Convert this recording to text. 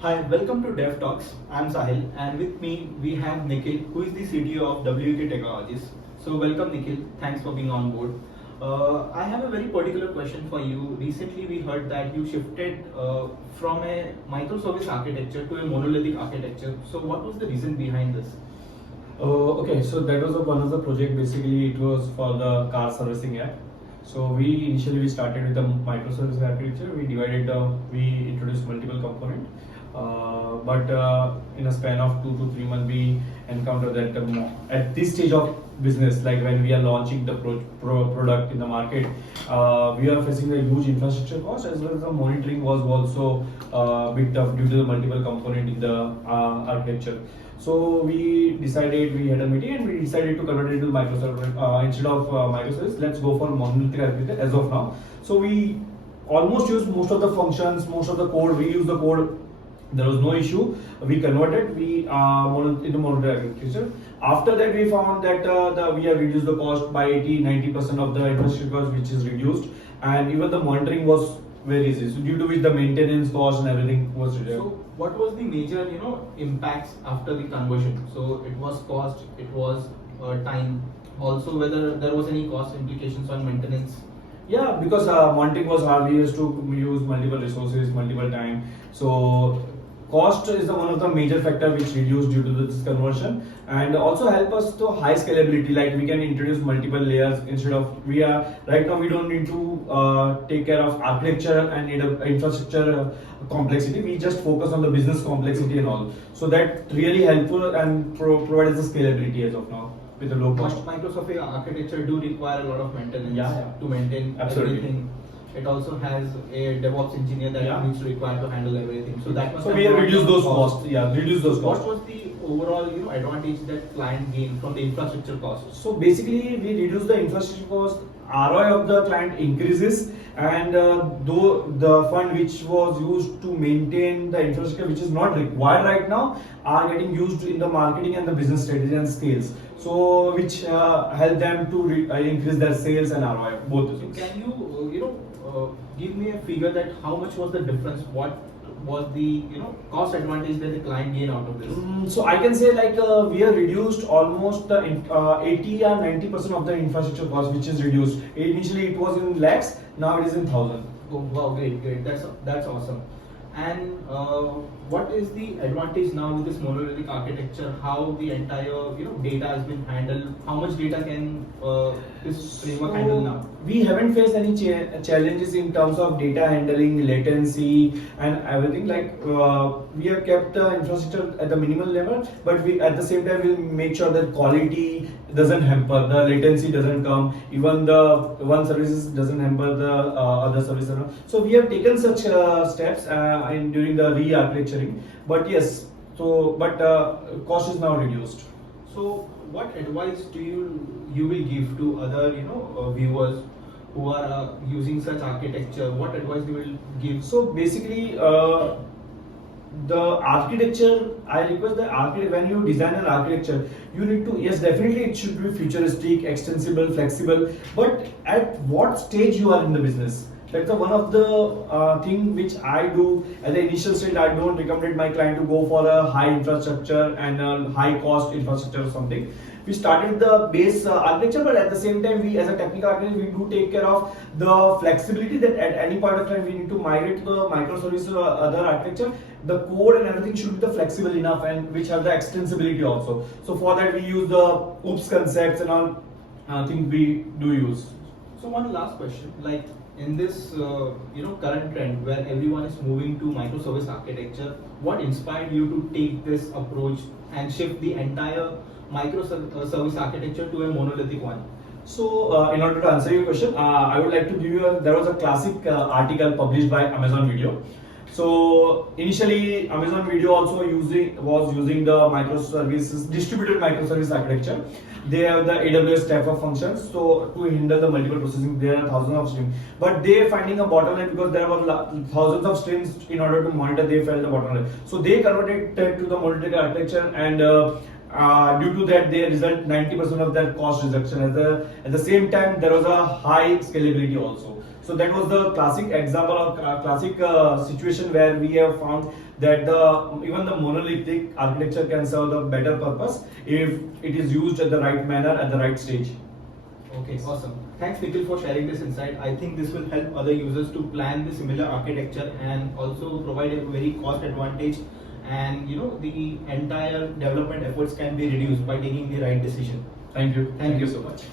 Hi, welcome to Dev Talks. I'm Sahil, and with me we have Nikhil, who is the CTO of WK Technologies. So, welcome Nikhil. Thanks for being on board. I have a very particular question for you. Recently, we heard that you shifted from a microservice architecture to a monolithic architecture. So, what was the reason behind this? Okay, so that was one of the project. Basically, it was for the car servicing app. So we started with the microservice architecture. We introduced multiple component, but in a span of 2 to 3 months, we encountered that at this stage of business, like when we are launching the product in the market, we are facing a huge infrastructure cost as well as the monitoring was also a bit tough due to the multiple component in the architecture. So we had a meeting and we decided to convert it to microservice instead of microservice. Let's go for monolithic architecture as of now. So we almost use most of the functions, most of the code. We use the code. There was no issue. We converted into monolithic architecture. After that, we found that we have reduced the cost by 80-90% of the infrastructure cost, which is reduced, and even the monitoring was very easy. So due to which the maintenance cost and everything was reduced. So, what was the major, impacts after the conversion? So, it was cost, it was time, also whether there was any cost implications on maintenance. Yeah, because monitoring was hard. We used to use multiple resources, multiple time. So cost is one of the major factor which reduced due to this conversion, and also help us to high scalability. Like we can introduce multiple layers instead of we are right now we don't need to take care of architecture and infrastructure complexity. We just focus on the business complexity and all. So that really helpful and provides the scalability as of now with the low cost. Microsoft architecture do require a lot of maintenance Yeah. to maintain Absolutely. everything. It also has a DevOps engineer that needs to require to handle everything. So that must So have we have brought reduced down those costs. Yeah, reduce those What costs. was the overall advantage that client gained from the infrastructure cost? So basically, we reduce the infrastructure cost. ROI of the client increases, and though the fund which was used to maintain the infrastructure, which is not required right now, are getting used in the marketing and the business strategy and scales. So which help them to increase their sales and ROI both. So can you give me a figure that how much was the difference? What was the cost advantage that the client gained out of this? So I can say like we have reduced almost 80 or 90% of the infrastructure cost, which is reduced. Initially it was in lakhs, now it is in thousand. Oh, wow, great. That's awesome. And what is the advantage now with this monolithic architecture? How the entire data has been handled? How much data can this framework handle now? We haven't faced any challenges in terms of data handling, latency, and everything. Like we have kept the infrastructure at the minimal level, but we at the same time will make sure that quality doesn't hamper, the latency doesn't come, even the one services doesn't hamper the other services. So we have taken such steps during the re-architecturing. But yes, cost is now reduced. So, what advice do you will give to other viewers who are using such architecture? What advice you will give? So basically, the architecture, I request the architect when you design an architecture, you need to, yes, definitely it should be futuristic, extensible, flexible. But at what stage you are in the business? That's one of the thing which I do at the initial stage. I don't recommend my client to go for a high infrastructure and a high cost infrastructure or something. We started the base architecture, but at the same time, we as a technical architect, we do take care of the flexibility that at any point of time we need to migrate to the microservice or other architecture. The code and everything should be the flexible enough and which have the extensibility also. So for that, we use the OOPS concepts and all things we do use. So one last question, like in this current trend where everyone is moving to microservice architecture, what inspired you to take this approach and shift the entire microservice architecture to a monolithic one? So, in order to answer your question, I would like to give you there was a classic article published by Amazon Video. So initially, Amazon Video also was using the microservices, distributed microservice architecture. They have the AWS type of functions. So to handle the multiple processing, there are thousands of streams. But they are finding a bottleneck because there were thousands of streams in order to monitor. They felt the bottleneck. So they converted that to the monolithic architecture, and due to that, they result 90% of their cost reduction. At the same time, there was a high scalability also. So that was the classic example of classic situation where we have found that even the monolithic architecture can serve the better purpose if it is used at the right manner at the right stage. Okay, awesome. Thanks, Nikhil, for sharing this insight. I think this will help other users to plan the similar architecture and also provide a very cost advantage. And the entire development efforts can be reduced by taking the right decision. Thank you. Thank you so much.